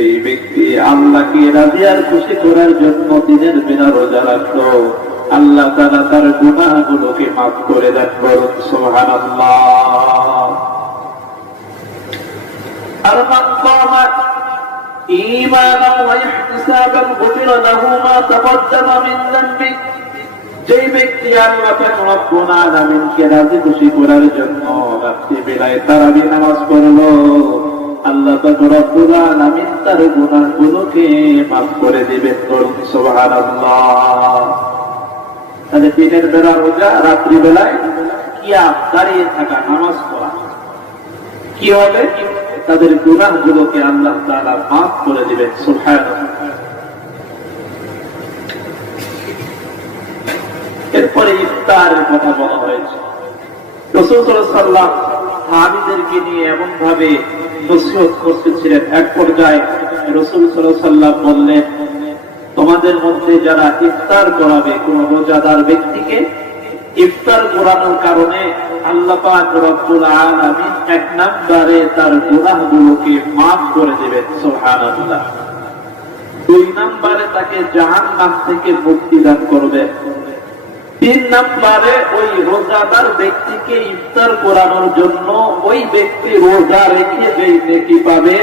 সেই ব্যক্তি আল্লাহকে রাজি আর খুশি করার জন্য দিনের বেলা রোজা রাখলো, আল্লাহ তাআলা তার গুনাহগুলোকে মাফ করে দেন। বলুন সুবহানাল্লাহ। আর মান কামা ঈমানান ওয়া ইহতিসাবান গুফিরা লাহু মা তাকদ্দামা মিন যামবি, যেই ব্যক্তি আল্লাহ পাক রব্বুল আলামিনকে রাজি খুশি করার জন্য রাত্রি বেলায় তারাবি নামাজ পড়লো, আল্লাহ পাক রব্বুল আলামিন তার গুনাহগুলোকে মাফ করে দিবেন। বলুন সুবহানাল্লাহ। তাহলে দিনের বেলা রোজা, রাত্রি বেলায় কিয়াম দাঁড়িয়ে থাকা, নামাজ পড়া, কি হবে? তাদের গুনাহগুলোকে আল্লাহ তাআলা মাফ করে দিবেন। সুবহানাল্লাহ। এরপরে ইফতারের কথা বলা হয়েছে। রাসূল সাল্লাল্লাহু আলাইহি ওয়াসাল্লাম সাহাবীদেরকে নিয়ে এমন ভাবে নসিহত করতেছিলেন, এক পর্যায়ে রাসূল সাল্লাল্লাহু আলাইহি ওয়াসাল্লাম বললেন, তোমাদের মধ্যে যারা ইফতার করাবে কোন রোজাদার ব্যক্তিকে, ইফতার করানোর কারণে আল্লাহ পাক রব্বুল আলামিন এক নম্বরে তার গুনাহগুলোকে মাফ করে দিবেন। সুবহানাল্লাহ। দুই নম্বরে তাকে জাহান্নাম থেকে মুক্তি দান করবে। তিন নম্বরে ওই রোজাদার ব্যক্তিকে ইফতার করানোর জন্য ওই ব্যক্তি রোজা রেখে যেই নেকি পাবে,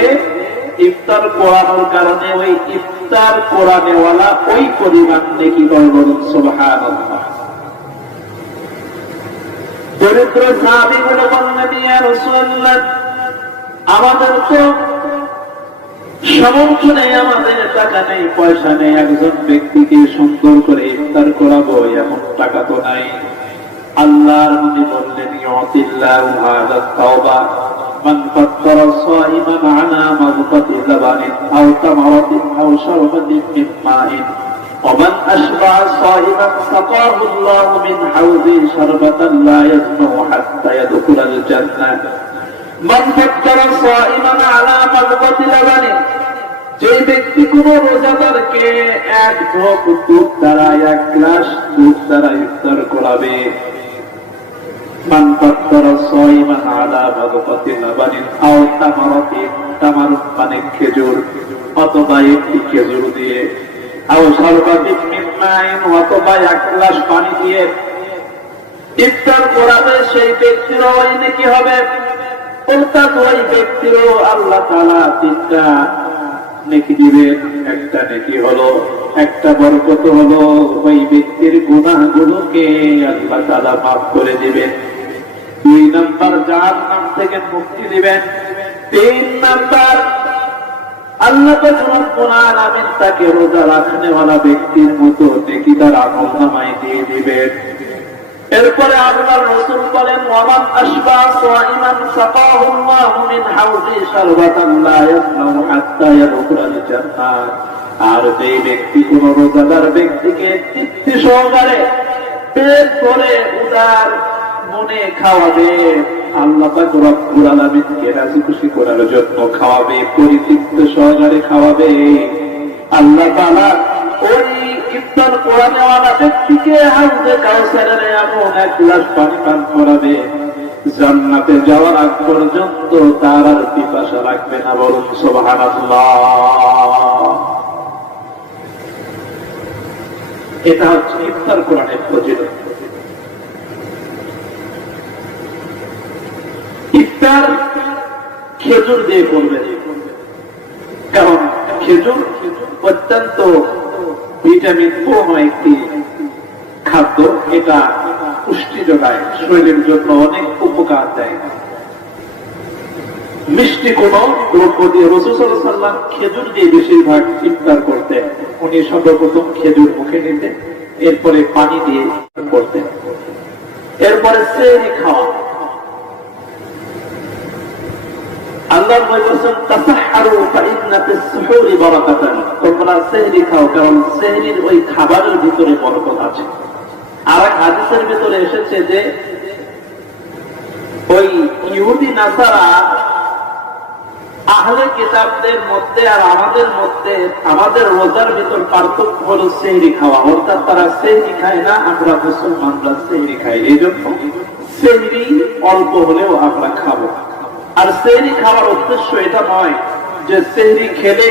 ইফতার করানোর কারণে ওই ইফতার করানেওয়ালা ওই পরিমাণ নেকি পাবে। সুবহানাল্লাহ। দরিদ্র সাহাবীগুলো বললেন, ইয়া রাসূলুল্লাহ, আমাদের তো সামর্থ্য নেই, আমাদের টাকা নেই, পয়সা নেই, একজন ব্যক্তিকে সুন্দর করে ইফতার করাবো এমন টাকা তো নাই। আল্লাহর নবী বললেন, ইউতিল্লাহু হাযা তাওবা মান ফাত্তারা সাইমান আলা মাযকাতি লাবানিন আও তামারাতিন আও শারবাতিন মিন মাইন ওয়া মান আশবা'a সাইমান সাকাহু আল্লাহু মিন হাউজি শারবাতান লা ইয়াজমু হাত্তা ইয়াদখুলাল জান্নাহ। মান ফাত্তারা সাইমান আলা মাযকাতি লাবানিন, যে ব্যক্তি কোন রোজাদারকে এক ঢোক দুধ দ্বারা, এক গ্লাস দুধ দ্বারা ইফতার করাবে, মান ফাত্তারা সাইমান আলা মাযকাতি লাবানিন আও তামারাতিন, তামার মানে খেজুর অথবা একটি খেজুর দিয়ে, আও শারবাতিন মিন মাইন অথবা এক গ্লাস পানি দিয়ে ইফতার করাবে, সেই ব্যক্তির ওই নেকি হবে। অর্থাৎ ওই ব্যক্তিরও আল্লাহ তাআলা তিনটা নেকি দিবেন। একটা নেকি হলো, একটা বরকত হলো ওই ব্যক্তির গুনাহগুলোকে আল্লাহ তাআলা মাফ করে দিবেন। দুই নাম্বার জাহান্নাম থেকে মুক্তি দিবেন। তিন নাম্বার আল্লাহ পাক রব্বুল আলামিন তাকে রোজা রাখনেওয়ালা ব্যক্তির মতো নেকি তার আমলনামায় দিয়ে দিবেন। এরপরে আল্লাহর রাসূল বলেন, ওয়ামান আশবা সাইমান সাকাহু আল্লাহু মিন হাউজি শারবাতান লা ইয়াজমু হাত্তা ইয়াদখুলাল জান্নাহ। আর যে ব্যক্তি কোন রোজাদার ব্যক্তিকে তৃপ্তি সহকারে পেট ভরে উদার মনে খাওয়াবে, আল্লাহ পাক রব্বুল আলামিনকে রাজি খুশি করার জন্য খাওয়াবে, পরিতৃপ্ত সহকারে খাওয়াবে, আল্লাহ তাআলা ওই ইফতার করানেওয়ালা ব্যক্তিকে হাউজে কাউসারের এমন এক গ্লাস পানি পান করাবে, জান্নাতে যাওয়ার আগ পর্যন্ত তার আর পিপাসা লাগবে না। বলুন সুবহানাল্লাহ। এটা হচ্ছে ইফতার কোরআনের ফজিলত। ইফতার খেজুর দিয়ে করবে, কারণ খেজুর অত্যন্ত ভিটামিন পূর্ণ একটি খাদ্য, এটা পুষ্টি যোগায়, শরীরের জন্য অনেক উপকার দেয়। মিষ্টি কোন দ্রব্য দিয়ে রাসূল সাল্লাল্লাহু আলাইহি ওয়াসাল্লাম খেজুর দিয়ে বেশিরভাগ ইফতার করতেন। উনি সর্বপ্রথম খেজুর মুখে নিতেন, এরপরে পানি দিয়ে করতেন, এরপরে সেহরি খাওয়া। আল্লাহ বলেছেন, তাসাহহারু ফাইন্না ফিস সুহুরি বারাকাতান, তোমরা সেহরি খাও, কারণ সেহরির ওই খাবারের ভিতরে বরকত আছে। আর এক হাদিসের ভিতরে এসেছে যে ওই ইহুদি নাসারা আহলে কিতাবদের মধ্যে আর আমাদের মধ্যে, আমাদের রোজার ভিতর পার্থক্য হলো সেহরি খাওয়া। অর্থাৎ তারা সেহরি খায় না, আমরা মুসলমানরা সেহরি খাই। এই জন্য সেহরি অল্প হলেও আমরা খাবো। আর সেহরি খাওয়ার উদ্দেশ্য এটা নয় যে সেহরি খেলে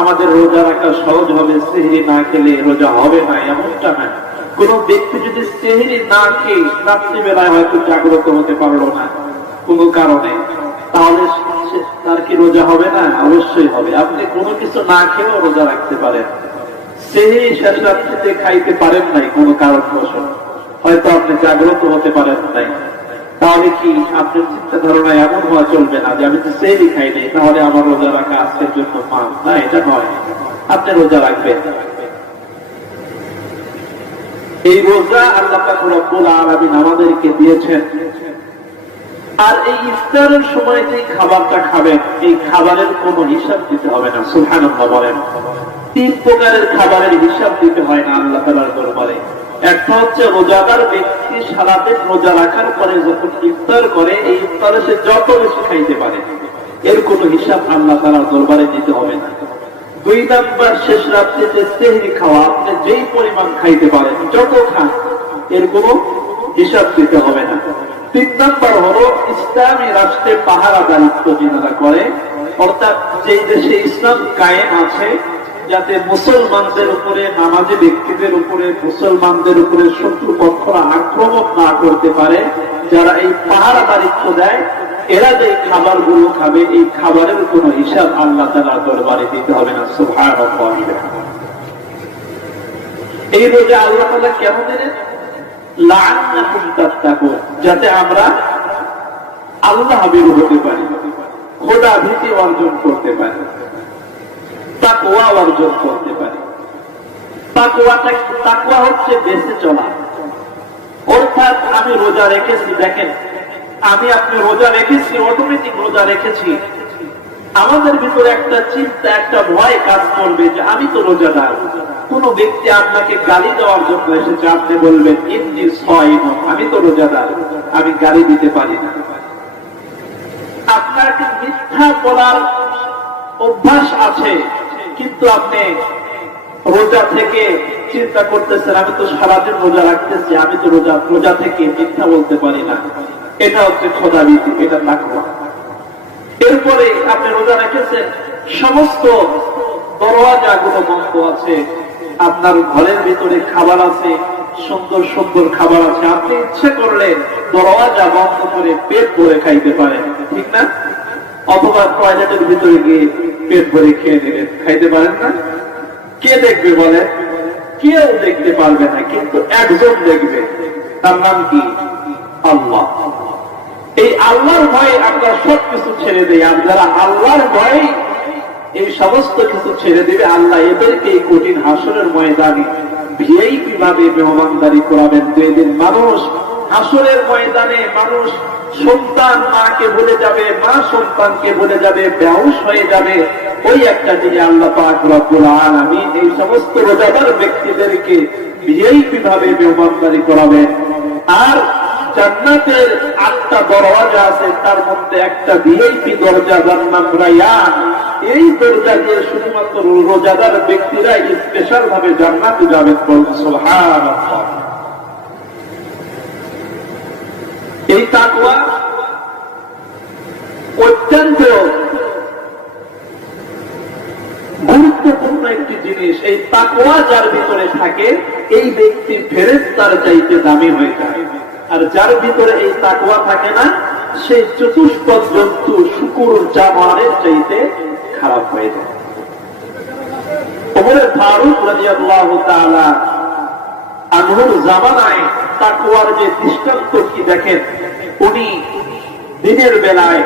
আমাদের রোজা রাখা সহজ হবে, সেহরি না খেলে রোজা হবে না, এমনটা না। কোন ব্যক্তি যদি সেহরি না খেয়ে রাত্রিবেলায় হয়তো জাগ্রত হতে পারলো না কোনো কারণে, তাহলে তার কি রোজা হবে না? অবশ্যই হবে। আপনি কোনো কিছু না খেলেও রোজা রাখতে পারেন। সেহরি শেষ রাত্রিতে খাইতে পারেন নাই কোনো কারণবশত, হয়তো আপনি জাগ্রত হতে পারেন নাই, তাহলে কি আপনার চিন্তা ধারণা এমন হওয়া চলবে না যে আমি তো সেহরি খাই নাই, তাহলে আমার রোজা রাখা আজকের জন্য মাফ? না, এটা নয়। আপনি রোজা রাখবেন। এই রোজা আল্লাহ পাক রব্বুল আলামিন আমাদেরকে দিয়েছেন। আর এই ইফতারের সময় যে খাবারটা খাবেন, এই খাবারের কোনো হিসাব দিতে হবে না। সুবহানাল্লাহ বলেন। 3 প্রকারের খাবারের হিসাব দিতে হয় না আল্লাহ তাআলার দরবারে। একটা হচ্ছে রোজাদার ব্যক্তি সারাদিন রোজা রাখার পরে যখন ইফতার করে, এই ইফতারে সে যত বেশি খাইতে পারে, এর কোনো হিসাব আল্লাহ তাআলার দরবারে দিতে হবে না। 2 নাম্বার, শেষ রাত্রিতে সেহরি খাওয়া, আপনি যেই পরিমাণ খাইতে পারেন, যত খান, এর কোনো হিসাব দিতে হবে না। 3 নাম্বার হলো ইসলামী রাষ্ট্রে পাহারা দায়িত্ব যিনারা করে, অর্থাৎ যেই দেশে ইসলাম কায়েম আছে, যাতে মুসলমানদের উপরে, নামাজি ব্যক্তিদের উপরে, মুসলমানদের উপরে শত্রুপক্ষরা আক্রমণ না করতে পারে, যারা এই পাহারা দায়িত্ব দেয়, এরা যে খাবারগুলো খাবে, এই খাবারের কোনো হিসাব আল্লাহ তাআলার দরবারে দিতে হবে না। সুবহানাল্লাহ। এই রোজা আল্লাহ তাআলা কেন দিলেন? লাআল্লাকুম তাত্তাকুন, যাতে আমরা আল্লাহ ভীরু হতে পারি, খোদা ভীতি অর্জন করতে পারি, তাকওয়া অর্জন করতে পারি। তাকওয়া হচ্ছে বেঁচে চলা। অর্থাৎ আমি রোজা রেখেছি, দেখেন আমি আপনি রোজা রেখেছি, অটোমেটিক রোজা রেখেছি, আমাদের ভিতরে একটা চিন্তা, একটা ভয় কাজ করবে যে আমি তো রোজাদার। কোন ব্যক্তি আপনাকে গালি দেওয়ার জন্য এসেছে, আপনি বলবেন ইন্নী সাইম, আমি তো রোজাদার, আমি গালি দিতে পারি না। আপনাকে মিথ্যা বলার অভ্যাস আছে, কিন্তু আপনি রোজা থেকে চিন্তা করতেছেন আমি তো সারাদিন রোজা রাখতেছি, আমি তো রোজা থেকে মিথ্যা বলতে পারি না। এটা হচ্ছে খোদাভীতি, এটা তাকওয়া। এরপরে আপনি রোজা রেখেছেন, সমস্ত দরওয়াজাগুলো বন্ধ আছে, আপনার ঘরের ভিতরে খাবার আছে, সুন্দর সুন্দর খাবার আছে, আপনি ইচ্ছে করলে দরওয়াজা বন্ধ করে পেট ভরে খাইতে পারেন, ঠিক না? অথবা টয়লেটের ভিতরে গিয়ে পেট ভরে খেয়ে নেবেন, খাইতে পারেন না? কে দেখবে বলেন? কেউ দেখতে পারবে না, কিন্তু একজন দেখবে, তার নাম কি? আল্লাহ। এই আল্লাহর ভয়ে আমরা সবকিছু ছেড়ে দিই। আর যারা আল্লাহর ভয়ে এই সমস্ত কিছু ছেড়ে দিবে, আল্লাহ এদেরকে এই কঠিন হাসরের ময়দানে ভিআইপি ভাবে মেহমানদারি করাবেন। যেদিন মানুষ হাসরের ময়দানে, মানুষ সন্তান মাকে ভুলে যাবে, মা সন্তানকে ভুলে যাবে, বেহুশ হয়ে যাবে, ওই একটা দিনে আল্লাহ পাক রব্বুল আলামিন এই সমস্ত রোজাদার ব্যক্তিদেরকে ভিআইপি ভাবে মেহমানদারি করাবেন। আর জান্নাতের 8টা দরওয়াজা আছে, তার মধ্যে একটা ভিআইপি দরজা, যার নাম রায়্যান। এই দরজা দিয়ে শুধুমাত্র রোজাদার ব্যক্তিরা স্পেশাল ভাবে জান্নাতে যাবেন। সুবহানাল্লাহ। এই তাকওয়া অত্যন্ত গুরুত্বপূর্ণ একটি জিনিস। এই তাকওয়া যার ভিতরে থাকে, এই ব্যক্তি ফেরেশতার চাইতে দামি হয়ে যায়। আর যার ভিতরে এই তাকওয়া থাকে না, সেই চতুষ্পদ জন্তু শুকুর জানোয়ারের চাইতে খারাপ হয়ে যায়। ওমর ফারুক রাদিয়াল্লাহু তাআলা আনহুর জামানায় তাকওয়ার যে দৃষ্টান্ত কি দেখেন, উনি দিনের বেলায়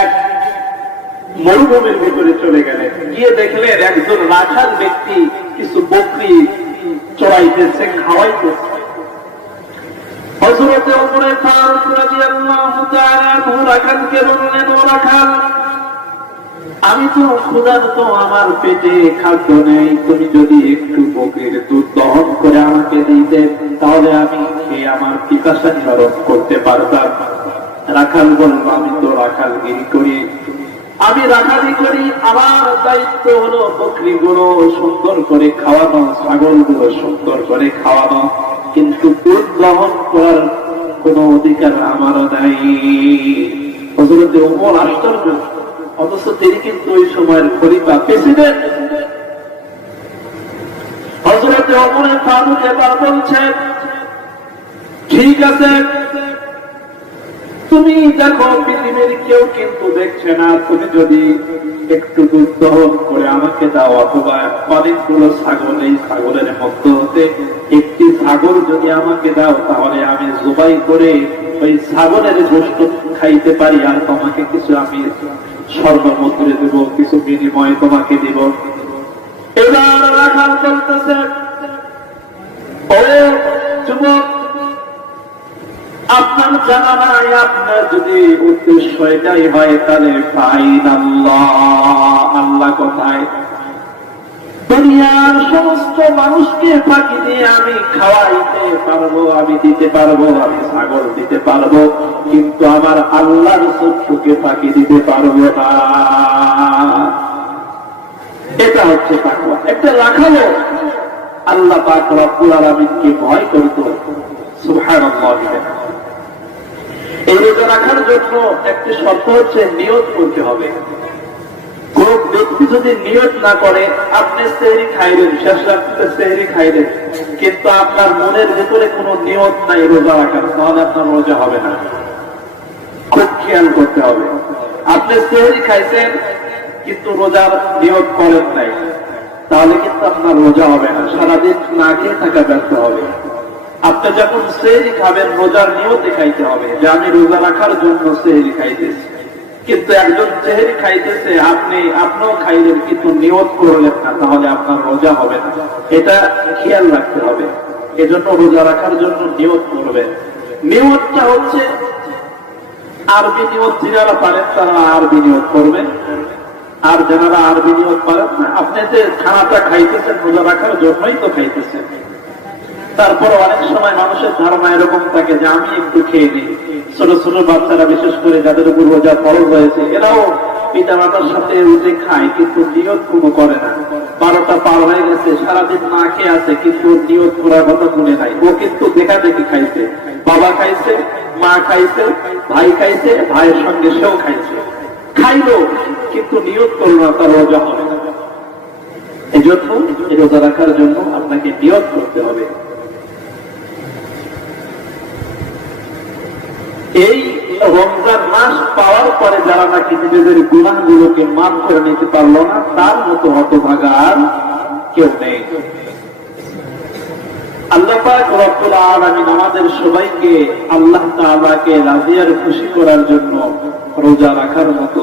এক মরুভূমির ভিতরে চলে গেলেন, গিয়ে দেখলেন একজন রাখাল ব্যক্তি কিছু বকরি চড়াইতেছে, খাওয়াইতেছে। হযরত ওমর ফারুক রাদিয়াল্লাহু তাআলা আনহু রাখালকে বললেন, ও রাখাল, আমি তো ক্ষুধার্ত, আমার পেটে খাদ্য নেই, তুমি যদি একটু বকরির দুধ দহন করে আমাকে দিতে, তাহলে আমি খেয়ে আমার পিপাসা নিবারণ করতে পারতাম। রাখাল বলল, আমি তো রাখালগিরি করি, আমি রাখালি করি, আমার দায়িত্ব হলো বকরিগুলো সুন্দর করে খাওয়ানো, ছাগলগুলো সুন্দর করে খাওয়ানো, কিন্তু দুধ দহন করার কোন অধিকার আমারও নাই। হযরত ওমর আশ্চর্য, অথচ তিনি কিন্তু ওই সময়ের খলিফা, প্রেসিডেন্ট। হযরত ওমর ফারুক এবার বলছেন, ঠিক আছে, তুমি দেখো পৃথিবীর কেউ কিন্তু দেখছে না, তুমি যদি একটু দুধ দহন করে আমাকে দাও, অথবা অনেকগুলো ছাগল, এই ছাগলের মধ্য হতে একটি ছাগল যদি আমাকে দাও, তাহলে আমি জবাই করে ওই ছাগলের গোশত খাইতে পারি, আর তোমাকে কিছু আমি স্বর্ণ মুদ্রা দেব, কিছু বিনিময়ে তোমাকে দিব। এবার রাখাল চলতেছে, ও যুবক, আপনার জানা নাই, আপনার যদি উদ্দেশ্য এটাই হয়, তাহলে ফাইন আল্লাহ, আল্লাহ কোথায়? দুনিয়ার সমস্ত মানুষকে ফাঁকি দিয়ে আমি খাওয়াইতে পারবো, আমি দিতে পারবো, আমি ছাগল দিতে পারবো, কিন্তু আমার আল্লাহর চক্ষুকে ফাঁকি দিতে পারবো না। এটা হচ্ছে তাকওয়া। একটা রাখালো আল্লাহ পাক রব্বুল আলামিনকে ভয় করত। সুবহানাল্লাহ। এই রোজা রাখার জন্য একটি শর্ত হচ্ছে নিয়ত করতে হবে। কোন ব্যক্তি যদি নিয়ত না করে, আপনি সেহরি খাইলেন, শেষ রাত্রিতে সেহরি খাইলেন, কিন্তু আপনার মনের ভেতরে কোনো নিয়ত নাই রোজা রাখার, তাহলে আপনার রোজা হবে না। খুব খেয়াল করতে হবে। আপনি সেহরি খাইছেন কিন্তু রোজার নিয়ত করেন নাই, তাহলে কিন্তু আপনার রোজা হবে না, সারাদিন না খেয়ে থাকা ব্যর্থ হবে। আপনি যখন সেহরি খাবেন, রোজার নিয়তে খাইতে হবে যে আমি রোজা রাখার জন্য সেহরি খাইতেছি। কিন্তু একজন সেহরি খাইতেছে, আপনিও খাইলেন কিন্তু নিয়ত করলেন না, তাহলে আপনার রোজা হবে না। এটা খেয়াল রাখতে হবে। এজন্য রোজা রাখার জন্য নিয়ত করবেন। নিয়তটা হচ্ছে আরবি নিয়ত, যারা পারেন তারা আরবি নিয়ত করবেন, আর যারা আরবি নিয়ত পারেন না, আপনি যে খানাটা খাইতেছেন রোজা রাখার জন্যই তো খাইতেছেন। তারপর অনেক সময় মানুষের ধারণা এরকম থাকে যে আমি একটু খেয়ে নিই। ছোট ছোট বাচ্চারা, বিশেষ করে যাদের উপর রোজা ফরজ হয়েছে, এরাও পিতা মাতার সাথে উঠে খায়, কিন্তু নিয়ত কোনো করে না। 12টা পার হয়ে গেছে, সারাদিন না খেয়ে আছে, কিন্তু নিয়ত করার কথা শুনে নাই। ও কিন্তু দেখা দেখি খাইছে, বাবা খাইছে, মা খাইছে, ভাই খাইছে, ভাইয়ের সঙ্গে সেও খাইছে, খাইলো কিন্তু নিয়ত করলো না, তার রোজা হবে না। এই জন্য রোজা রাখার জন্য আপনাকে নিয়ত করতে হবে। এই রমজান মাস পাওয়ার পরে যারা নাকি নিজেদের গুনাহগুলোকে মাফ করে নিতে পারলো না, তার মতো হতভাগা আর কেউ নেই। আল্লাহ পাক রব্বুল আলামিন আমাদের সবাইকে আল্লাহ তাআলাকে রাজি আর খুশি করার জন্য রোজা রাখার মতো